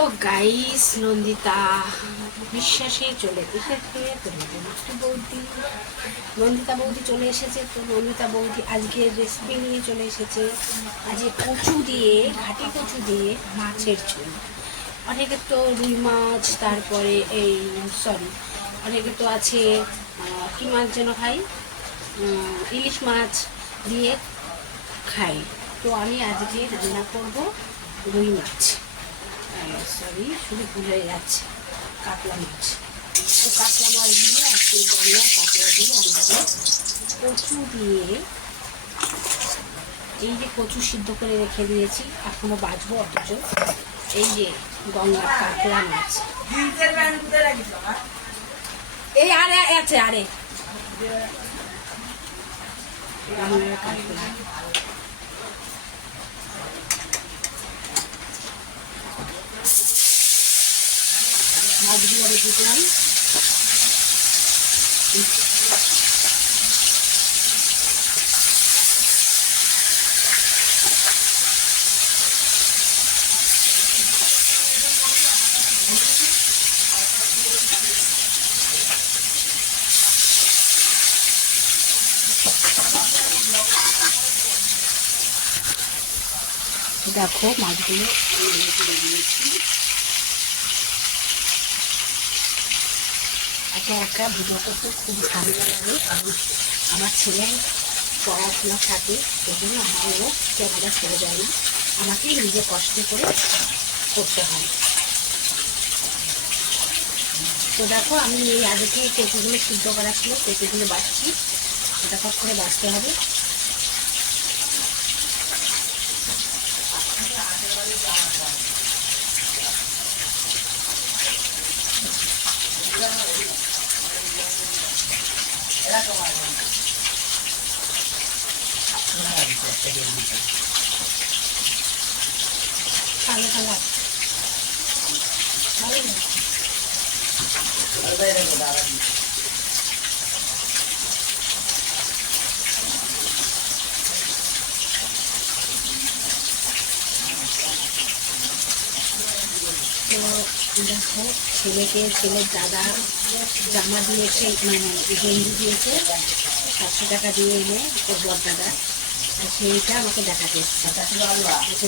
তো গাইস নন্দিতা বিশ্বাসে চলে এসেছে নন্দিতা বৌদি চলে এসেছে। তো নন্দিতা বৌদি আজকে রেসিপি নিয়ে চলে এসেছে। আজকে কচু দিয়ে, ঘাটি কচু দিয়ে মাছের ঝোল। অনেকে তো রুই মাছ, তারপরে অনেকে তো আছে কী মাছ যেন খাই, ইলিশ মাছ দিয়ে খাই। তো আমি আজকে রান্না করব রুই মাছ, শুধু ভুলে যাচ্ছে কাতলা মাছ। তো কাতলা মাছ দিয়ে আজকে গঙ্গার কাতলা দিয়ে আমাদের কচু দিয়ে, এই যে কচু সিদ্ধ করে রেখে দিয়েছি, এখনো বাজবো অথচ এই যে গঙ্গার কাতলা মাছ, এই আরে আছে আরে গঙ্গার কাতলা মাছগুলো রেখেছিলাম। দেখো মাছগুলো একা একা ভিডিও করতে খুব ভালো লাগে, কারণ আমার ছেলে পড়াশোনা থাকে, সেজন্য আমাদেরও ক্যামেরা ছেড়ে যায় না, আমাকেই নিজে কষ্ট করে করতে হয়। তো দেখো আমি এই আগে থেকে কচুগুলো সিদ্ধ করা ছিল, কচুগুলো বাছছি, ফটাফট করে বাছতে হবে। ভালো ভালো তো দেখো ছেলের দাদা জামা দিয়েছে, মানে গেঞ্জি দিয়েছে 700 টাকা দিয়ে এনে ওর বর দাদা, সেইটা আমাকে দেখাতে এসছে।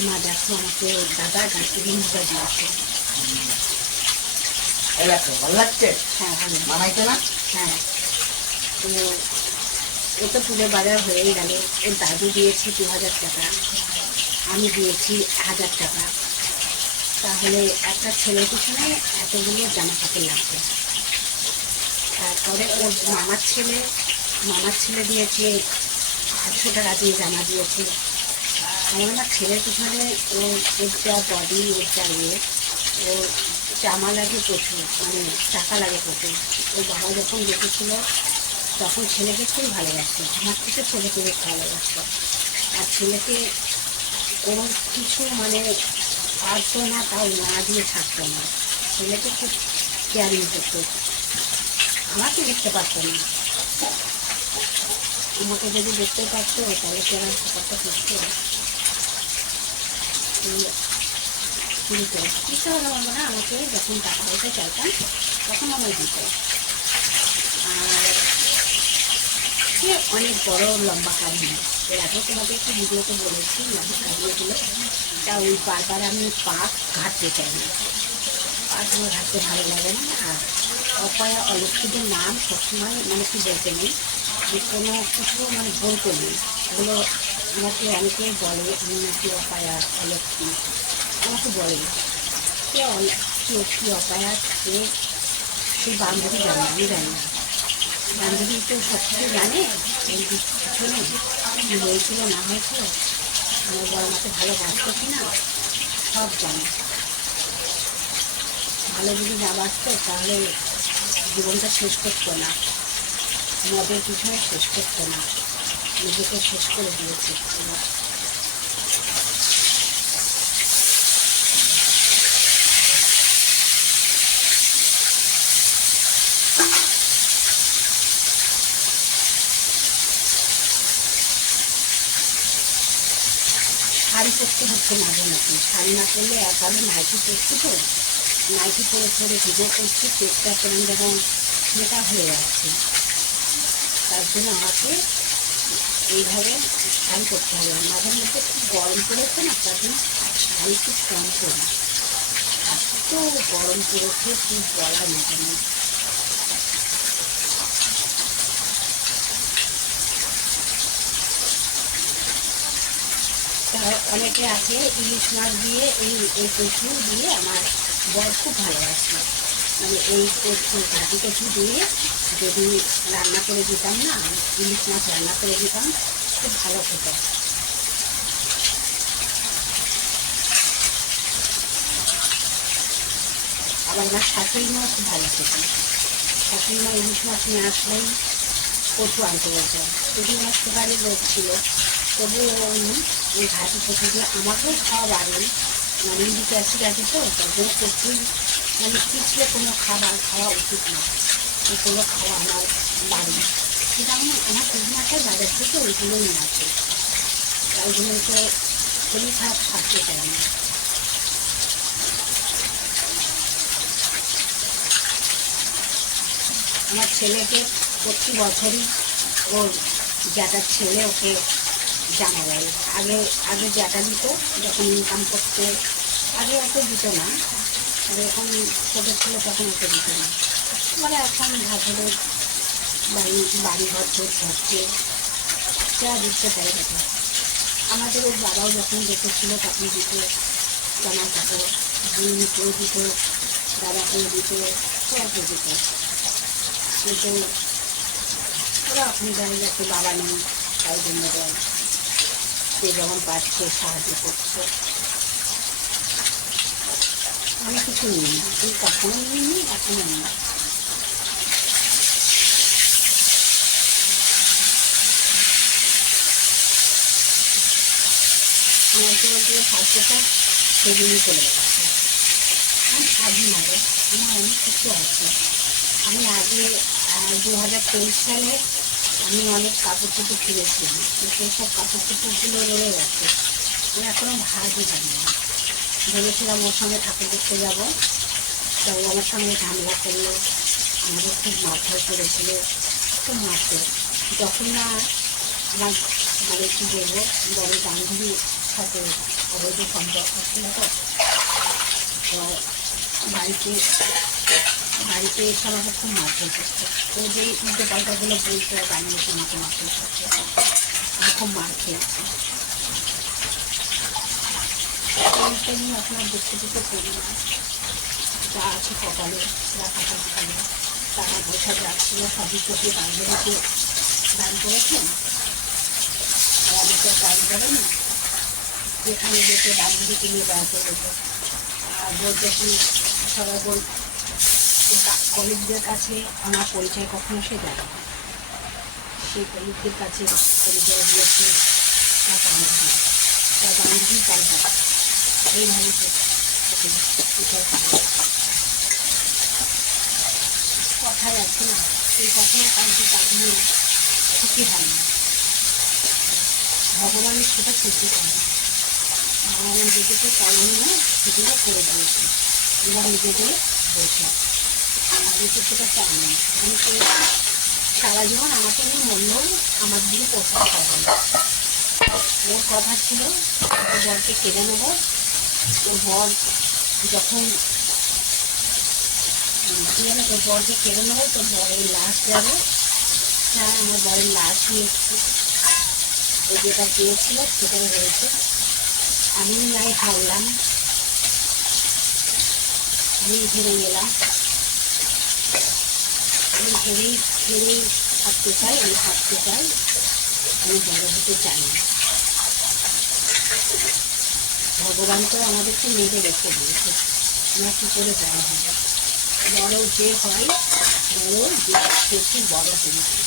মা দেখো আমাকে দাদা গাছটি গেঞ্জিটা দিয়েছে। ভালো লাগছে? হ্যাঁ ভালো মানাইছে না? হ্যাঁ। তো ও তো পুজোর বাজার হয়েই গেল। ওর দাদু দিয়েছি 2000 টাকা, আমি দিয়েছি 1000 টাকা। তাহলে একটা ছেলের পিছনে এতগুলো জামা কাপড় লাগবে। তারপরে ওর মামার ছেলে দিয়েছে 800 টাকা দিয়ে জামা দিয়েছে। আমার ছেলের পিছনে ওর যা বডি, ওর যা ইয়ে, ওর জামা লাগে প্রচুর, মানে টাকা লাগে প্রচুর। ওর বাবা যখন দেখেছিল তখন ছেলেকে খুব ভালোবাসতো, আমার থেকে ছেলেকে বেশ ভালোবাসতো। আর ছেলেকে কোনো কিছু মানে পারতো না, তাও না দিয়ে থাকতো না। ছেলেকে খুব কেয়ারিং করতো, আমাকে দেখতে পারতো না। আমাকে যদি দেখতে পারতো তাহলে কি আমার ব্যাপারটা করতো। দিতে হবে না, আমাকে যখন টাকা পয়সা চাইতাম তখন আমায় দিত। আর সে অনেক বড় লম্বা কাহিনী, এর আগে তোমাকে একটু ভিডিওতে বলেছি লম্বা কাহিনীগুলো। তা ওই বারবার আমি পাক ঘাটতে চাই না, পাক আমার ঘাটতে ভালো লাগে না। আর অপায়া অলক্ষীদের নাম সবসময় মানে কি বলতে নেই, যে কোনো কিছু মানে বলতে নেই। এগুলো আমাকে অনেকে বলে আমি নাকি অপায়া অলক্ষী, আমাকে বলে কে অলক্ষী অপায়া, সেই বান্ধবী জানে, আমি জানি না। বান্ধবী তো সব কিছু জানে, এই পিছনে কী হয়েছিল না হয়েছিল, আমার বড় মাকে ভালোবাসতো কি না সব জানে। ভালো যদি না বাঁচতো তাহলে জীবনটা শেষ করতো না, মদের পিছনে শেষ করতো না, নিজেকে শেষ করে দিয়েছে। শাড়ি পরতে হচ্ছে মাঝে মধ্যে, শাড়ি না পরলে একবারে নাইটি পরছি তো, নাইটি পরে পরে ভিডিও করছি, পেটটা কেমন যেন মোটা হয়ে যাচ্ছে। তার জন্য আমাকে এইভাবে শাড়ি করতে হবে। মাঝে মধ্যে খুব গরম পড়েছে না, তার জন্য শাড়ি খুব কম করি। এত গরম পড়েছে খুব বলার মতো নেই। অনেকে আছে ইলিশ মাছ দিয়ে এই কচু দিয়ে আমার বর খুব ভালোবাসে, মানে এই কচু ঘাটি কচু দিয়ে যদি রান্না করে দিতাম না, ইলিশ মাছ রান্না করে দিতাম, খুব ভালো খেত। আবার আমার শাশুড়ি মাও খুব ভালো খেত। শাশুড়ি মা ইলিশ মাছ নিয়ে আসলেই কচু আনতে বলতো। যদি আমার সুগারের রোগ ছিল, তবুও উনি এই ঘাটি কচু দিয়ে আমাকেও খাওয়া বাড়েন, মানে ইউরিক অ্যাসিড আছে তো, তার জন্য কচু মানে পিছলে কোনো খাবার খাওয়া উচিত না, এগুলো খাওয়া আমার বাড়ি। কিন্তু আমার কুকুমাটাই বাজার থেকে ওইগুলো নিয়ে আসে, তাই জন্য তো শরীর খারাপ থাকতে চায় না। আমার ছেলেকে প্রতি বছরই ওর জ্যাঠার ছেলে ওকে জামা দেয়। আগে আগে জ্যাঠা দিত যখন ইনকাম করতে, আগে অত দিত না, যখন ছোটো ছিল তখন ওকে দিত না। মানে এখন ভাবলে বাড়ি ঘর হচ্ছে, যা দিচ্ছে তাই দেখে। আমাদের ওর বাবাও যখন দেখেছিল তখন দিত জামা কাপড়, কেউ দিত, দাদাকেও দিত, সবাইকে দিত। কিন্তু ওরা এখন দেয় যাতে বাবা নেই, তাই জন্য দেয়, সে যখন পাচ্ছে সাহায্য করছে। আমি কিছু নিই না, তুই কখনো নিইনি, এখনো নিই। আমার কি বলতে স্বাস্থ্যটা সেদিনই চলে গেছে। আমি ভাবি না রে, আমার অনেক কিছু আছে। আমি আগে 2023 সালে আমি অনেক কাপড় চোপড় কিনেছিলাম, সেই সব কাপড় চোপড়গুলো রয়ে গেছে। আমি এখনও ভাবই জানি না। ভেবেছিলাম ওর সঙ্গে ঠাকুর দেখতে যাবো, তাই আমার সঙ্গে ঝামেলা করলো, আমাদের খুব মারধর করেছিল, খুব মারতো। যখন না আমার মানে কী বলবো, বড় বান্ধবীর সাথে অবৈধ সম্পর্ক ছিল, তো বাড়িতে এসে আমাকে খুব মারধর করতো। ও যে উল্টো পাল্টাগুলো বলতো, বানিয়ে তোমাকে মারধর করতো, আমি খুব মার খেয়েছি। এইটা নিয়ে আপনার দুঃখিত করি না, যা আছে কপালে রাখাটা ভালো। টাকা পয়সা যাচ্ছিল সবই চোখে বান্ধবীকে দান করেছেন, আমাদেরকে দান করে না, যেখানে যেতে বান্ধবীকে নিয়ে বেড়াতে হতো। আর বলতে কি সবাই কলিগদের কাছে আমার পরিচয় কখনো সে দেয় না, সেই কলিগদের কাছে পরিচয় দিয়েছে তার বান্ধবী, তার বাবা, এইভাবে কথায় আছে না, এই কথায় কাউকে কাটিয়ে সুখী হয় না। ভগবানের সেটা খুশি করে না, ভগবান যেটুকু করণীয় সেগুলো করে দিয়েছে, এবার নিজেদের বসে। আমি তো সেটা চাই না, আমি তো সারা জীবন আমাকে নিয়ে মরলেও আমার দিকে পোষাতে পারবে না। ওর কথা ছিল ওর বরকে কেড়ে নেবো, ওর বর যখন তোর বরকে কেড়ে নেবো, তোর বরের লাশ যাবে। হ্যাঁ, আমার বরের লাশ নিয়ে এসছে, ও যেটা পেয়েছিল সেটাই হয়েছে। আমি নাই হারলাম, আমি হেরে গেলাম, আমি হেরেই থাকতে চাই, আমি থাকতে চাই, আমি বড় হতে চাই না। ভগবান তো আমাদেরকে মেরে রেখে দিয়েছে, আমরা কী করে বড় হবে? বড় যে হয়, বড় যে বেশি বড় হয়ে যায়।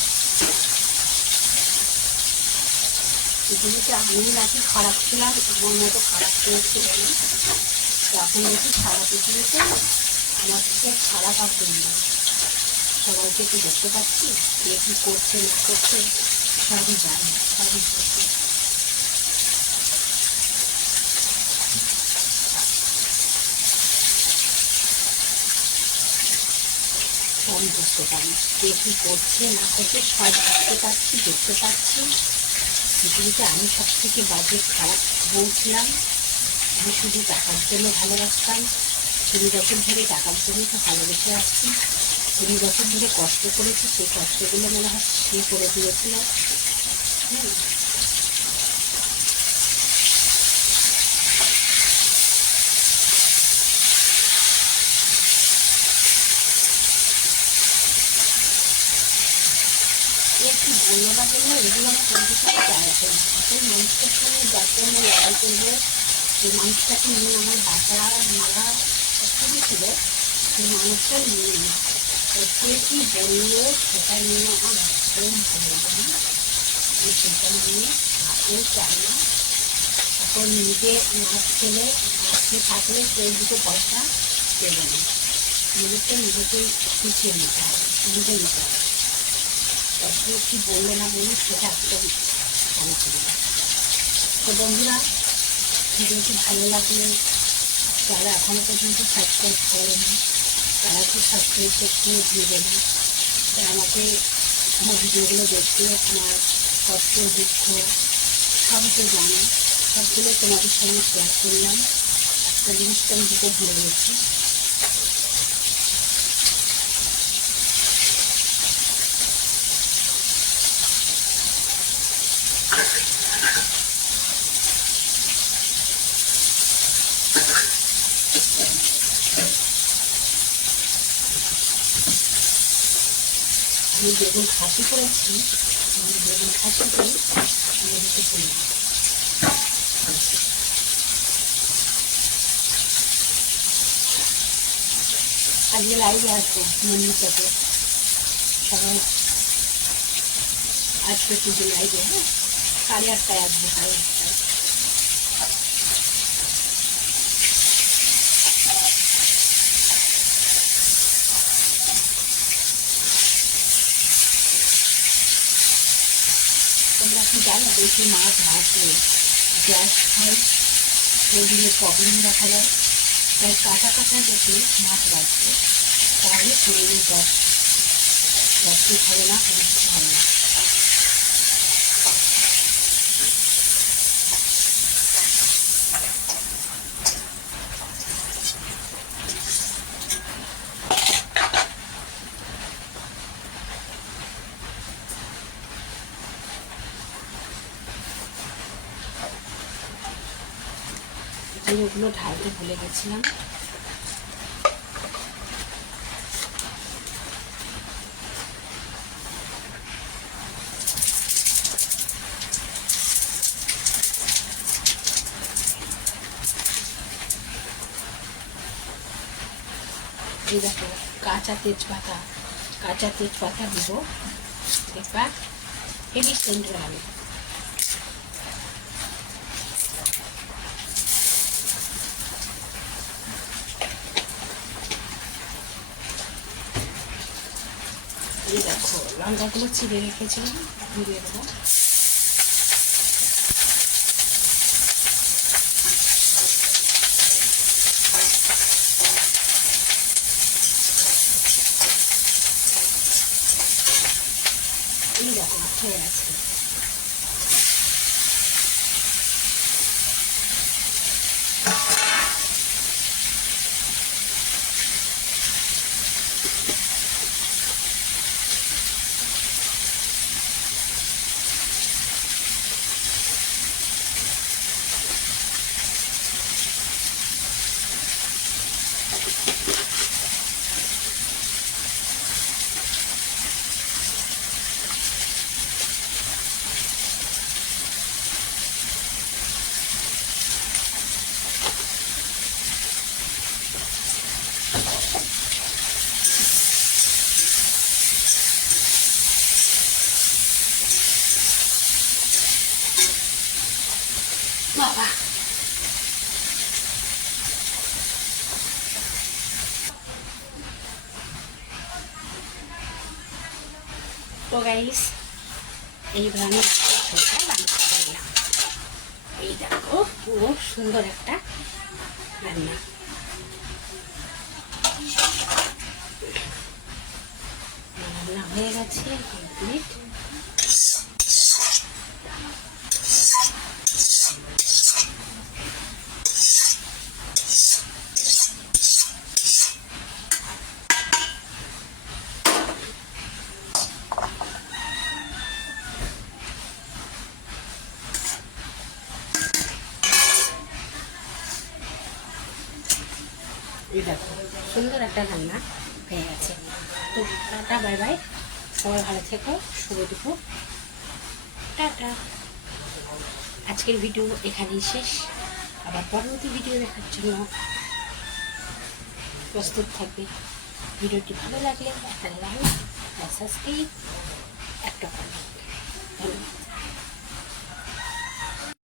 পৃথিবীতে আমি নাকি খারাপ ছিলাম, আমার মতো খারাপ করেছিল না, তখন দেখি সারা পৃথিবীতে আমার থেকে খারাপ আর কেউ নেই। সবাইকে কি দেখতে পাচ্ছি, কে কী করছে না করছে সবই জানি, সবই করছে। সন্তুষ্টতা কে কী করছে না করছে সব বুঝতে পারছি, দেখতে পাচ্ছি। পৃথিবীতে আমি সব থেকে বাজে খারাপ বলছিলাম। আমি শুধু টাকার জন্য ভালোবাসতাম। 20 বছর ধরে টাকার জন্য তো ভালোবেসে আসছি। 20 বছর ধরে কষ্ট করেছি, সেই কষ্টগুলো মনে হয় সে করে দিয়েছিল। একটু বললো না বললো এগুলো আমার বন্ধুর সাথে যায় আসে না। আসলে মানুষটার সঙ্গে যাকে আমরা লড়াই করবো, সেই মানুষটাকে নিয়ে আমার বাঁচা মারা সবকিছু ছিল, সেই মানুষটা নিয়ে না। সে কি বললো সেটা নিয়ে আমার একদম ভালো লাগে না। আমি সেটা নিয়ে ভাবতেও চাই না। এখন নিজে নাচ ছেলে নাচে থাকলে কেউ দুটো পয়সা দেবে না। নিজেকে নিজেকেই শিখিয়ে নিতে হবে, বুঝে নিতে হবে। সে কী বললো না বললো সেটা একদম ভালো করি না। তো বন্ধুরা, ভিডিওটি ভালো লাগলে যারা এখনও পর্যন্ত সাবস্ক্রাইব করেনি তারা একটু সাবস্ক্রাইব করতে ভুলবে না। আমাকে আমার ভিডিওগুলো দেখতে আমার কষ্ট দুঃখ সব তো জানো, সবগুলো তোমাদের সঙ্গে শেয়ার করলাম। একটা জিনিসটা আমি দিতে ভুলে গেছি। আমি বেগুন খাসি করেছি, বেগুন খাসিতে আমি দিতে ভুলি। আজকে লাইভে আসবো মন্দিরটাতে, সবাই আজকে পুজো লাইভে। হ্যাঁ, 8:30 আসবো, 8:30। তোমরা কি জানো বেশি মাছ ভাজলে গ্যাস হয়, শরীরে প্রবলেম দেখা যায়। তাই কাঁচা কাঁচা দেখে মাছ ভাজবে, তাহলে শরীরে গ্যাস্ট্রিক হবে না, কোনো কিছু হবে না। আমি ওগুলো ঢালতে ভুলে গেছিলাম। এই দেখো কাঁচা তেজপাতা দিব, দেখবা হেভি সেন্ট বানাবে। এই দেখো লঙ্কাগুলো চিড়ে রেখেছিলাম, দিয়ে দেবো। এই দেখো হয়ে আছে। বাবা তো গাইস, এইবার আমি ঝোলটা রান্না করলাম। এই দেখো পুরো সুন্দর একটা রান্না। হয়ে গেছে কমপ্লিট। এই দেখো সুন্দর একটা রান্না হয়ে গেছে। তো টাটা, বাই বাই, সবাই ভালো থেকো, শুভ দুপুর, টাটা। আজকের ভিডিও এখানেই শেষ। আবার পরবর্তী ভিডিও দেখার জন্য প্রস্তুত থাকবে। ভিডিওটি ভালো লাগলে একটা লাইক, সাবস্ক্রাইব একটা করবে।